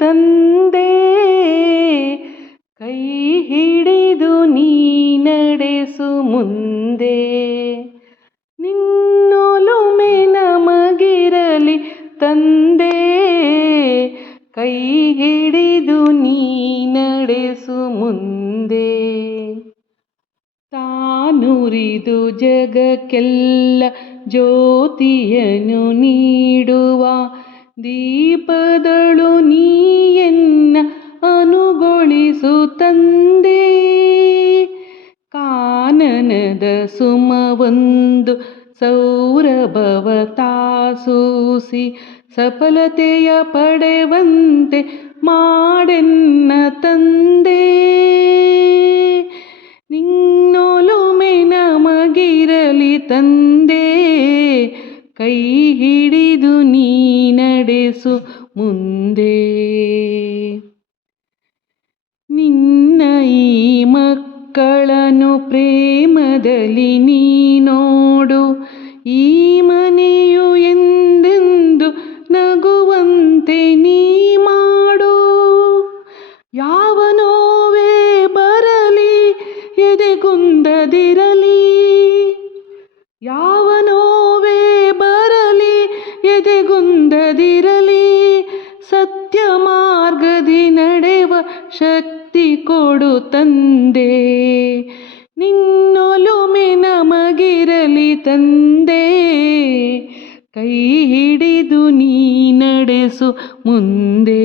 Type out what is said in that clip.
ತಂದೆ, ಕೈ ಹಿಡಿದು ನೀ ನಡೆಸು ಮುಂದೆ. ನಿನ್ನೊಲುಮೆ ನಮಗಿರಲಿ ತಂದೆ, ಕೈ ಹಿಡಿದು ನೀ ನಡೆಸು ಮುಂದೆ. ತಾನುರಿದು ಜಗಕ್ಕೆಲ್ಲ ಜ್ಯೋತಿಯನ್ನು ನೀಡುವ ದೀಪದಳು ನೀಯನ್ನ ಅನುಗೊಳಿಸು ತಂದೆ. ಕಾನನದ ಸುಮವೊಂದು ಸೌರಭವ ತಾಸೂಸಿ ಸಫಲತೆಯ ಪಡೆವಂತೆ ಮಾಡೆನ್ನ ತಂದೆ. ನಿನ್ನೊಲುಮೆ ನಮಗಿರಲಿ ತಂದೆ, ಕೈ ಹಿಡಿದು ನೀ ನಡೆಸು ಮುಂದೆ. ನಿನ್ನ ಈ ಮಕ್ಕಳನ್ನು ಪ್ರೇಮದಲ್ಲಿ ನೀ ನೋಡು, ಈ ಮನೆಯು ಎಂದೆಂದು ನಗುವಂತೆ ನೀ ಮಾಡು. ಯಾವ ನೋವೇ ಬರಲಿ ಎದೆಗುಂದದಿರಲಿ, ಯಾವ ನೋವೇ ಬರಲಿ ಎದೆಗುಂದದಿರಲಿ. ಸತ್ಯ ಮಾರ್ಗದಿ ನಡೆವ ಶಕ್ತಿ ಕೊಡು ತಂದೆ. ನಿನ್ನೊಲುಮೆ ನಮಗಿರಲಿ ತಂದೆ, ಕೈ ಹಿಡಿದು ನೀ ನಡೆಸು ಮುಂದೆ.